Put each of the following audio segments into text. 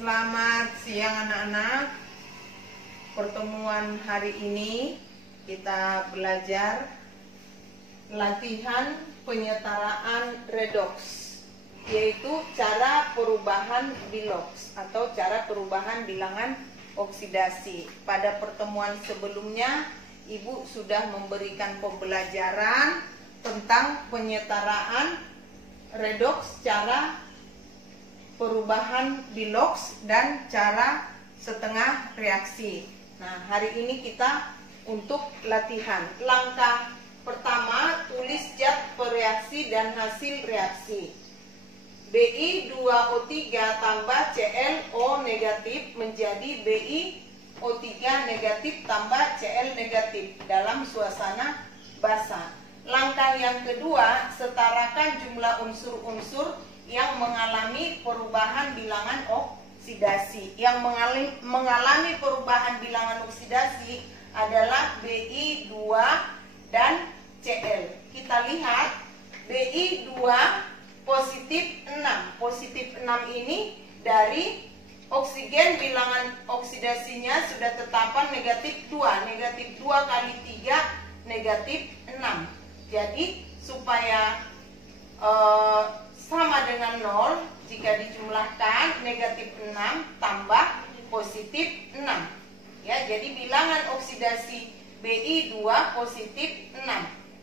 Selamat siang anak-anak. Pertemuan hari ini kita belajar latihan penyetaraan redox, yaitu cara perubahan bilox atau cara perubahan bilangan oksidasi. Pada pertemuan sebelumnya Ibu sudah memberikan pembelajaran tentang penyetaraan redox, cara perubahan bilox dan cara setengah reaksi. Nah, hari ini kita untuk latihan. Langkah pertama, tulis zat bereaksi dan hasil reaksi. Bi2O3 tambah ClO negatif menjadi BiO3 negatif tambah Cl negatif dalam suasana basah. Langkah yang kedua, setarakan jumlah unsur-unsur yang mengalami perubahan bilangan oksidasi. Yang mengalami perubahan bilangan oksidasi adalah Bi2 dan Cl. Kita lihat Bi2 positif 6. Positif 6 ini dari oksigen bilangan oksidasinya sudah tetapan negatif 2. Negatif 2 kali 3 negatif 6. Jadi supaya sama dengan 0, jika dijumlahkan negatif 6 tambah positif 6. Ya, jadi bilangan oksidasi Bi2 positif 6.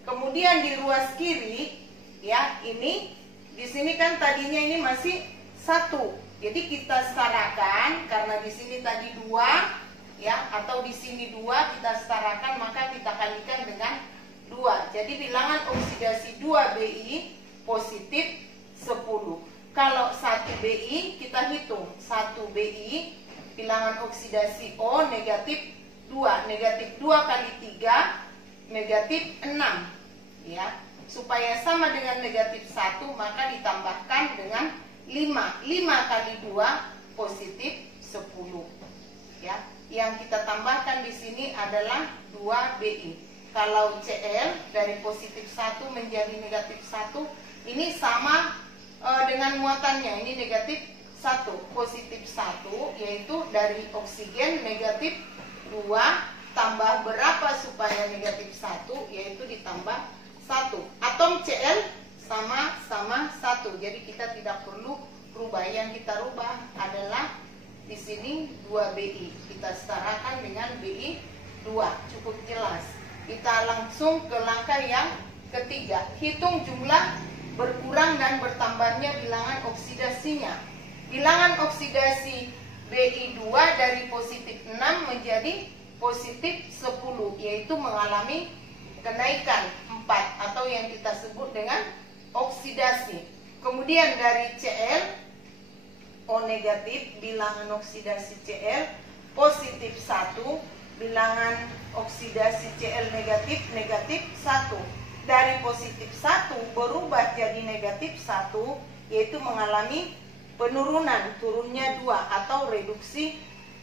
Kemudian di ruas kiri, ya, ini di sini kan tadinya ini masih 1. Jadi kita setarakan karena di sini tadi 2, ya, atau di sini 2 kita setarakan, maka kita kalikan dengan 2. Jadi bilangan oksidasi 2 Bi positif 10. Kalau 1 Bi kita hitung 1 Bi bilangan oksidasi O negatif 2. Negatif 2 kali 3 negatif 6. Ya, supaya sama dengan negatif 1 maka ditambahkan dengan 5. 5 kali 2 positif 10. Ya, yang kita tambahkan di sini adalah 2 Bi. Kalau Cl dari positif 1 menjadi negatif 1 ini sama dengan muatannya, ini negatif 1, positif 1, yaitu dari oksigen negatif 2 tambah berapa supaya negatif 1, yaitu ditambah 1. Atom Cl sama 1, jadi kita tidak perlu rubah. Yang kita rubah adalah di sini 2 Bi, kita setarakan dengan Bi2, cukup jelas. Kita langsung ke langkah yang ketiga, hitung jumlah berkurang dan bertambahnya bilangan oksidasinya. Bilangan oksidasi Bi2 dari positif 6 menjadi positif 10, yaitu mengalami kenaikan 4 atau yang kita sebut dengan oksidasi. Kemudian dari Cl O negatif, bilangan oksidasi Cl positif 1, bilangan oksidasi Cl negatif 1. Dari positif 1 berubah jadi negatif 1, yaitu mengalami penurunan, turunnya 2 atau reduksi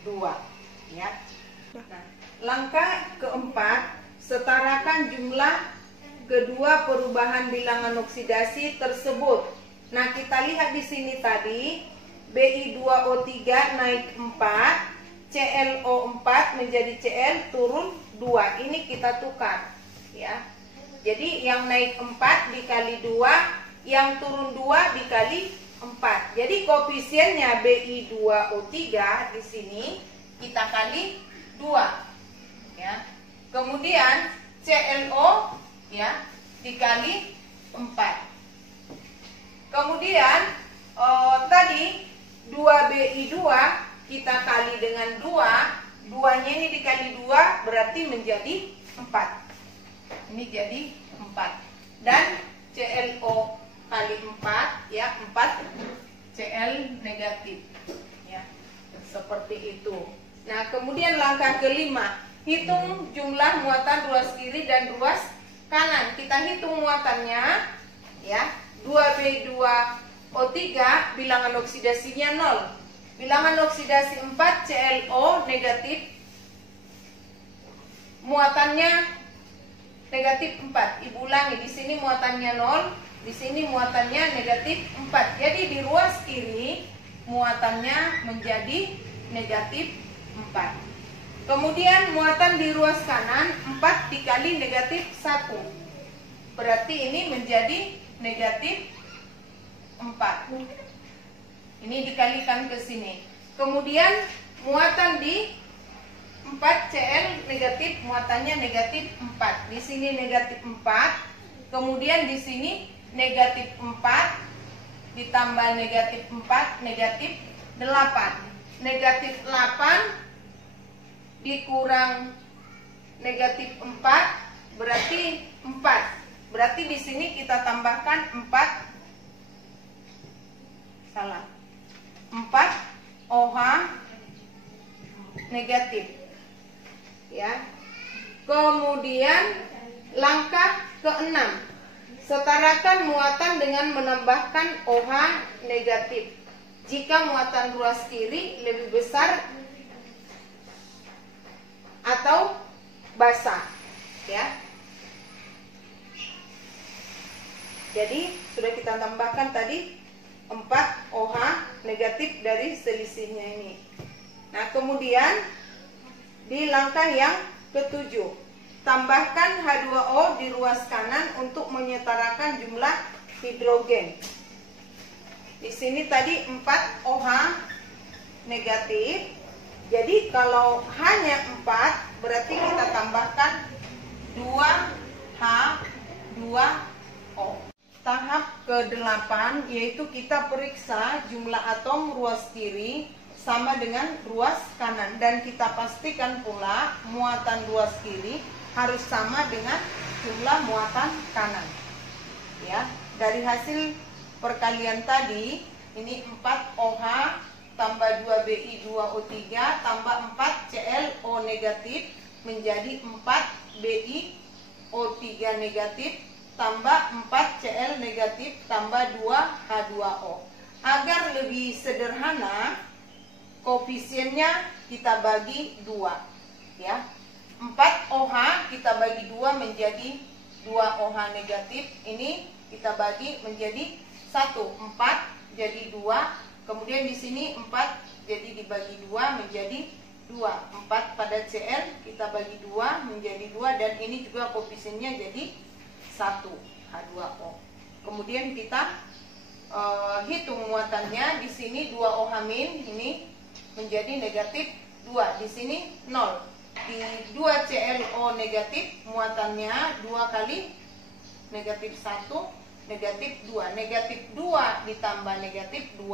2. Ya. Nah, langkah keempat, setarakan jumlah kedua perubahan bilangan oksidasi tersebut. Nah, kita lihat di sini tadi Bi2O3 naik 4, ClO4 menjadi Cl turun 2. Ini kita tukar, ya. Jadi yang naik 4 dikali 2, yang turun 2 dikali 4. Jadi koefisiennya Bi2O3 di sini kita kali 2. Ya. Kemudian ClO, ya, dikali 4. Kemudian tadi 2Bi2 kita kali dengan 2, 2-nya ini dikali 2 berarti menjadi 4. Ini jadi 4. Dan ClO kali 4, ya, 4 Cl negatif, ya, seperti itu. Nah, kemudian langkah kelima, hitung jumlah muatan ruas kiri dan ruas kanan. Kita hitung muatannya, ya. 2B2O3 bilangan oksidasinya 0. Bilangan oksidasi 4 ClO negatif, muatannya negatif 4. Ibu ulangi, di sini muatannya 0, di sini muatannya negatif 4. Jadi di ruas kiri muatannya menjadi negatif 4. Kemudian muatan di ruas kanan 4 dikali negatif 1. Berarti ini menjadi negatif 4. Ini dikalikan ke sini. Kemudian muatan di 4Cl negatif, muatannya negatif 4. Di sini negatif 4. Kemudian di sini negatif 4 ditambah negatif 4, negatif 8. Negatif 8 dikurang negatif 4 berarti 4. Berarti di sini kita tambahkan 4 OH negatif. Ya. Kemudian langkah ke-6. Setarakan muatan dengan menambahkan OH negatif. Jika muatan ruas kiri lebih besar atau basah, ya. Jadi sudah kita tambahkan tadi 4 OH negatif dari selisihnya ini. Nah, kemudian di langkah yang ke-7, tambahkan H2O di ruas kanan untuk menyetarakan jumlah hidrogen. Di sini tadi 4 OH negatif. Jadi kalau hanya 4 berarti kita tambahkan 2H2O. Tahap ke-8 yaitu kita periksa jumlah atom ruas kiri sama dengan ruas kanan, dan kita pastikan pula muatan ruas kiri harus sama dengan jumlah muatan kanan. Ya, dari hasil perkalian tadi ini 4 OH tambah 2Bi2O3 tambah 4 ClO negatif menjadi 4 BiO3 negatif tambah 4 Cl negatif tambah 2 H2O. Agar lebih sederhana, koefisiennya kita bagi 2, ya. 4 OH kita bagi 2 menjadi 2 OH negatif. Ini kita bagi menjadi 1, 4 jadi 2. Kemudian di sini 4 jadi dibagi 2 menjadi 2. 4 pada Cl kita bagi 2 menjadi 2, dan ini juga koefisiennya jadi 1 H2O. Kemudian kita hitung muatannya. Di sini 2 OH min ini menjadi negatif 2. Di sini 0. Di 2 ClO negatif muatannya 2 kali negatif 1 negatif 2. Negatif 2 ditambah negatif 2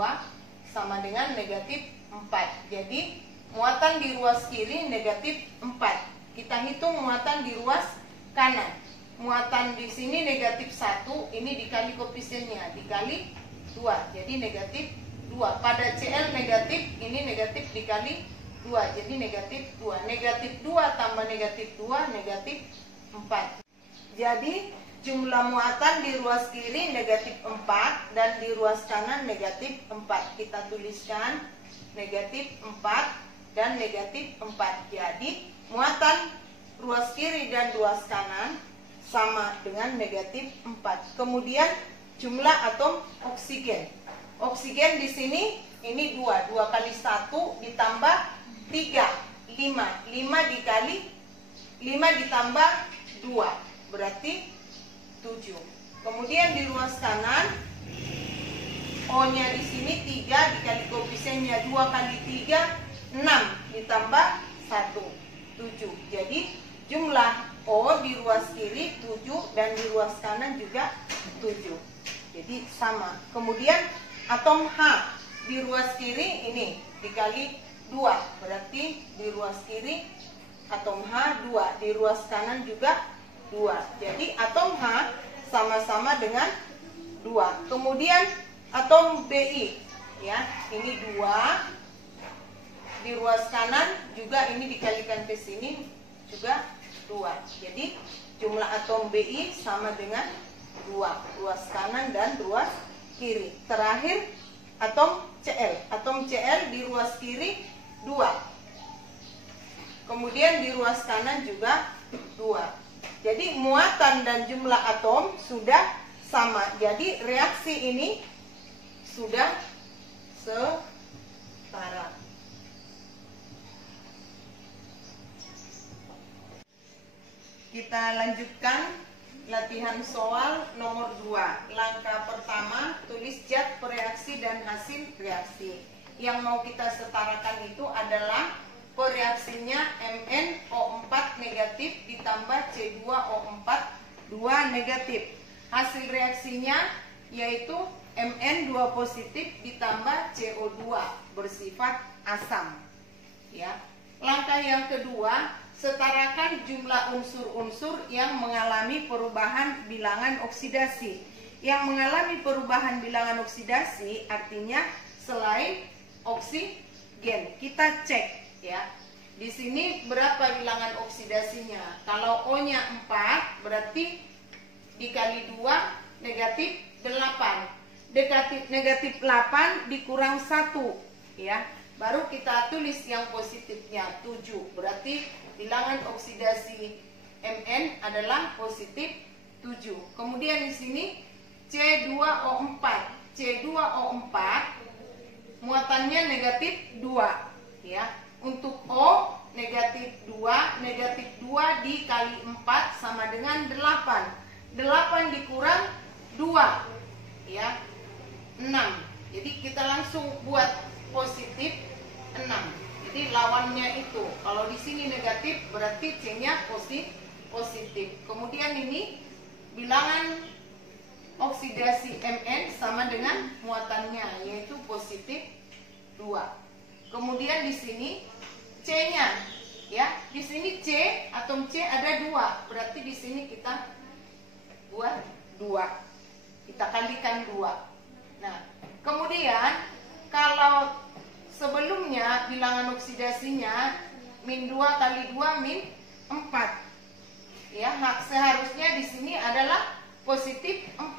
sama dengan negatif 4. Jadi muatan di ruas kiri negatif 4. Kita hitung muatan di ruas kanan. Muatan di sini negatif 1, ini dikali koefisiennya, dikali 2, jadi negatif 2. Pada Cl negatif, ini negatif dikali 2, jadi negatif 2. Negatif 2 tambah negatif 2, negatif 4. Jadi jumlah muatan di ruas kiri negatif 4 dan di ruas kanan negatif 4. Kita tuliskan negatif 4 dan negatif 4. Jadi muatan ruas kiri dan ruas kanan sama dengan negatif 4. Kemudian jumlah atom oksigen. Oksigen di sini ini 2. 2 kali 1 ditambah 3, 5. 5 dikali 5 ditambah 2 berarti 7. Kemudian di ruas kanan O-nya di sini 3 dikali koefisiennya 2 kali 3 6 ditambah 1 7. Jadi jumlah O di ruas kiri 7 dan di ruas kanan juga 7. Jadi sama. Kemudian atom H di ruas kiri ini dikali 2. Berarti di ruas kiri atom H 2, di ruas kanan juga 2. Jadi atom H sama-sama dengan 2. Kemudian atom Bi, ya, ini 2. Di ruas kanan juga ini dikalikan ke sini juga 2. Jadi jumlah atom Bi sama dengan 2, ruas kanan dan ruas kiri. Terakhir atom Cl. Atom Cl di ruas kiri 2. Kemudian di ruas kanan juga 2. Jadi muatan dan jumlah atom sudah sama. Jadi reaksi ini sudah selesai. kita lanjutkan latihan soal nomor 2. Langkah pertama, tulis zat bereaksi dan hasil reaksi. Yang mau kita setarakan itu adalah reaksinya MnO4 negatif ditambah C2O4 2 negatif. Hasil reaksinya yaitu Mn2 positif ditambah CO2 bersifat asam. Ya. Langkah yang kedua, setarakan jumlah unsur-unsur yang mengalami perubahan bilangan oksidasi. Yang mengalami perubahan bilangan oksidasi artinya selain oksigen. Kita cek ya. Di sini berapa bilangan oksidasinya? Kalau O-nya 4 berarti dikali 2 negatif 8. Negatif 8 dikurang 1 ya. Baru kita tulis yang positifnya 7. Berarti bilangan oksidasi Mn adalah positif 7. Kemudian di sini C2O4. C2O4 muatannya negatif 2 ya. Untuk O negatif 2 dikali 4 sama dengan 8. 8 dikurang 2 ya 6. Jadi kita langsung buat positif 6. Jadi lawannya itu, kalau di sini negatif berarti C-nya positif. Kemudian ini bilangan oksidasi Mn sama dengan muatannya yaitu positif 2. Kemudian di sini C-nya ya, di sini C atom C ada 2, berarti di sini kita buat 2. Kita kalikan 2. Nah, kemudian kalau sebelumnya bilangan oksidasinya min 2 kali 2 min 4. Ya, seharusnya di sini adalah positif 4.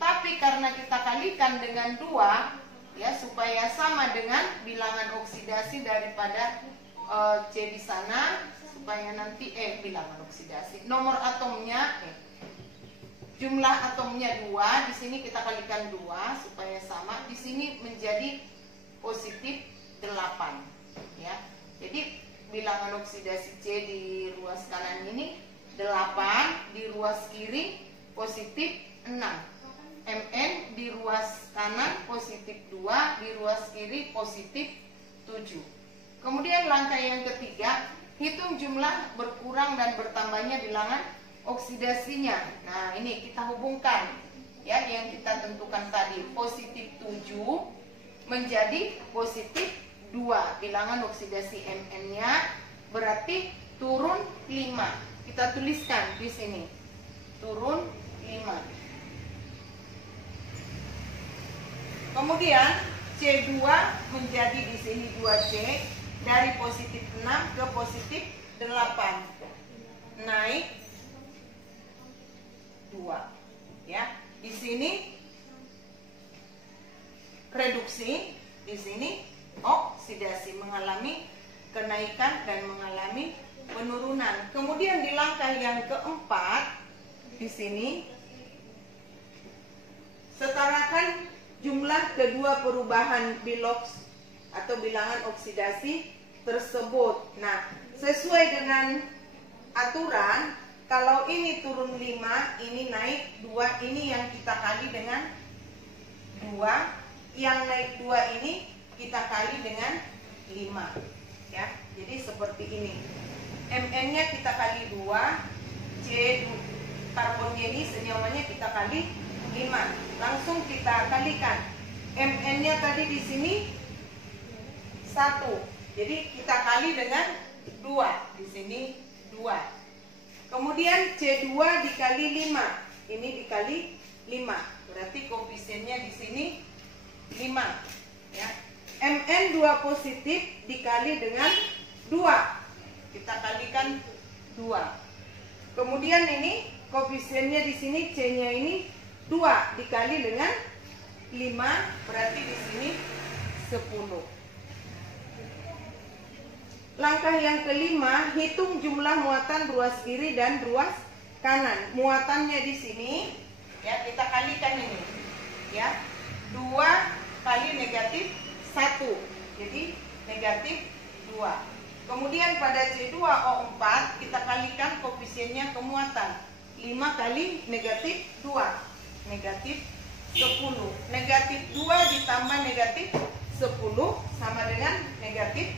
Tapi karena kita kalikan dengan 2 ya supaya sama dengan bilangan oksidasi daripada C di sana, supaya nanti bilangan oksidasi. Nomor atomnya jumlah atomnya 2, di sini kita kalikan 2 supaya sama. Di sini menjadi positif 8 ya. Jadi bilangan oksidasi C di ruas kanan ini 8, di ruas kiri positif 6. Mn di ruas kanan positif 2, di ruas kiri positif 7. Kemudian langkah yang ketiga, hitung jumlah berkurang dan bertambahnya bilangan oksidasinya. Nah, ini kita hubungkan ya yang kita tentukan tadi, positif 7 menjadi positif 2. Bilangan oksidasi Mn-nya berarti turun 5. Kita tuliskan di sini. Turun 5. Kemudian C2 menjadi di sini 2C, dari positif 6 ke positif 8. Naik 2. Ya. Di sini reduksi, di sini oksidasi, mengalami kenaikan dan mengalami penurunan. Kemudian di langkah yang keempat di sini setarakan jumlah kedua perubahan biloks atau bilangan oksidasi tersebut. Nah, sesuai dengan aturan, kalau ini turun 5, ini naik 2, ini yang kita kali dengan 2, yang naik 2 ini kita kali dengan 5 ya. Jadi seperti ini. Mn-nya kita kali 2, C karbonnya ini senyawanya kita kali 5. Langsung kita kalikan. Mn-nya tadi di sini 1. Jadi kita kali dengan 2. Di sini 2. Kemudian C2 dikali 5. Ini dikali 5. Berarti koefisiennya di sini 5 ya. Mn2 positif dikali dengan 2. Kita kalikan 2. Kemudian ini koefisiennya di sini C-nya ini 2 dikali dengan 5, berarti di sini 10. Langkah yang kelima, hitung jumlah muatan ruas kiri dan ruas kanan. Muatannya di sini ya, kita kalikan ini ya. 2 kali negatif 1. Jadi negatif 2. Kemudian pada C2O4 kita kalikan koefisiennya ke muatan. 5 kali negatif 2, negatif 10. Negatif 2 ditambah negatif 10 sama dengan negatif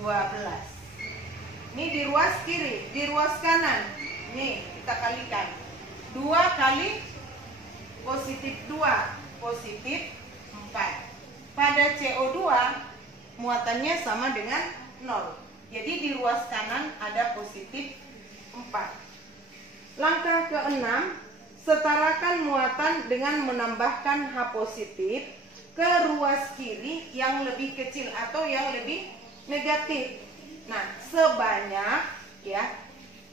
12. Ini di ruas kiri, di ruas kanan. Nih, kita kalikan. 2 kali positif 2, positif 4. Pada CO2 muatannya sama dengan 0. Jadi di ruas kanan ada positif 4. Langkah ke-6, setarakan muatan dengan menambahkan H positif ke ruas kiri yang lebih kecil atau yang lebih negatif. Nah, sebanyak ya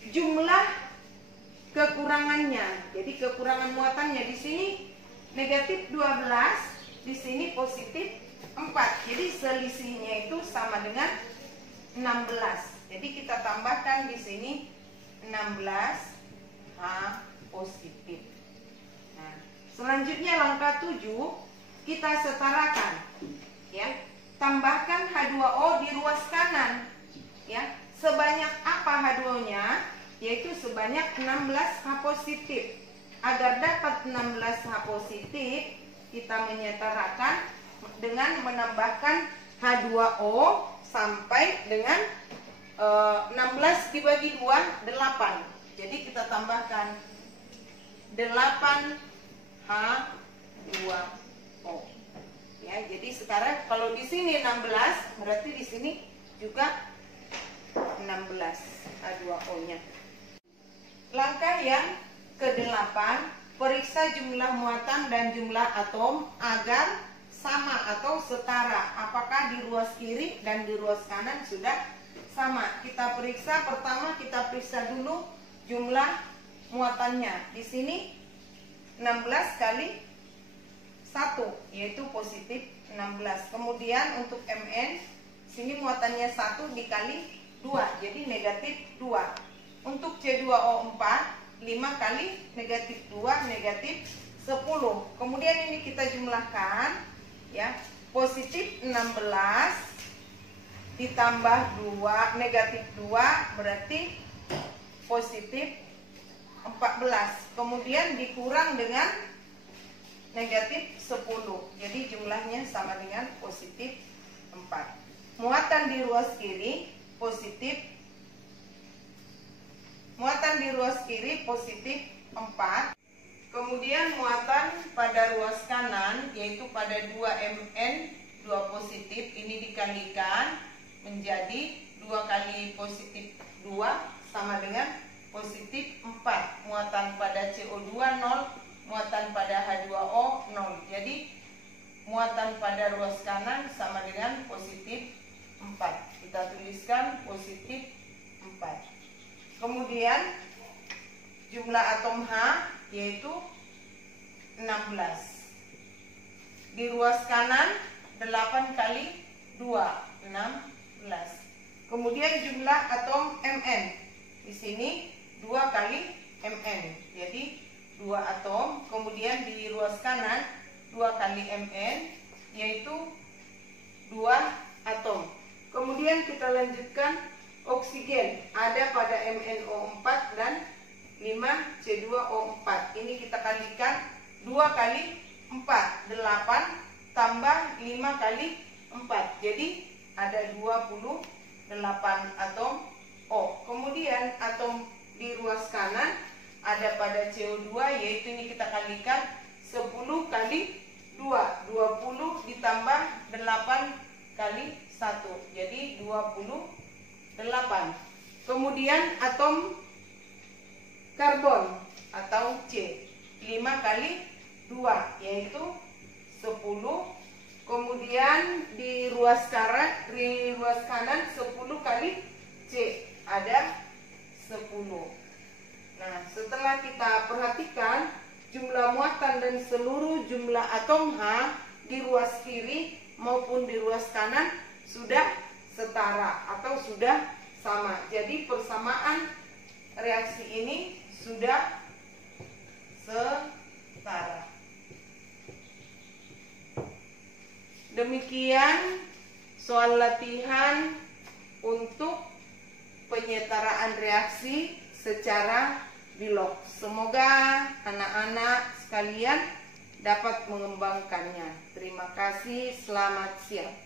jumlah kekurangannya. Jadi kekurangan muatannya di sini negatif 12, di sini positif 4. Jadi selisihnya itu sama dengan 16. Jadi kita tambahkan di sini 16 H positif. Nah, selanjutnya langkah 7 kita setarakan ya. Tambahkan H2O di ruas kanan ya. Sebanyak apa H2O-nya? Yaitu sebanyak 16 H positif. Agar dapat 16 H positif, kita menyetarakan dengan menambahkan H2O sampai dengan 16 dibagi 2, 8. Jadi kita tambahkan 8 H2O. Ya, jadi sekarang kalau di sini 16, berarti di sini juga 16 H2O-nya. Langkah yang ke-8, periksa jumlah muatan dan jumlah atom agar sama atau setara. Apakah di ruas kiri dan di ruas kanan sudah sama? Kita periksa, pertama kita periksa dulu jumlah muatannya. Di sini 16 kali 1, yaitu positif 16. Kemudian untuk Mn, sini muatannya 1 dikali 2, jadi negatif 2. Untuk C2O4, 5 kali negatif 2, negatif 10. Kemudian ini kita jumlahkan ya. Positif 16 ditambah 2, negatif 2 berarti positif 14. Kemudian dikurang dengan negatif 10. Jadi jumlahnya sama dengan positif 4. Muatan di ruas kiri positif. Muatan di ruas kiri positif 4. Kemudian muatan pada ruas kanan yaitu pada 2Mn 2 positif ini dikalikan menjadi 2 kali positif 2 sama dengan positif 4. Muatan pada CO2 0, muatan pada H2O 0. Jadi muatan pada ruas kanan sama dengan positif 4. Kita tuliskan positif 4. Kemudian jumlah atom H yaitu 16. Di ruas kanan 8 kali 2, 16. Kemudian jumlah atom Mn. Di sini 2 kali Mn. Jadi 2 atom. Kemudian di ruas kanan 2 kali Mn yaitu 2 atom. Kemudian kita lanjutkan oksigen ada pada MnO4 dan 5C2O4. Ini kita kalikan 2 kali 4, 8 tambah 5 kali 4. Jadi ada 28 atom O. Kemudian atom di ruas kanan ada pada CO2 yaitu ini kita kalikan 10 kali 2, 20 ditambah 8 kali 1. Jadi 28. Kemudian atom karbon atau C 5 kali 2 yaitu 10. Kemudian di ruas kanan 10 kali C ada 10. Nah, setelah kita perhatikan jumlah muatan dan seluruh jumlah atom H di ruas kiri maupun di ruas kanan sudah setara atau sudah sama. Jadi persamaan reaksi ini sudah setara. Demikian soal latihan untuk reaksi secara bilog. Semoga anak-anak sekalian dapat mengembangkannya. Terima kasih, selamat siang.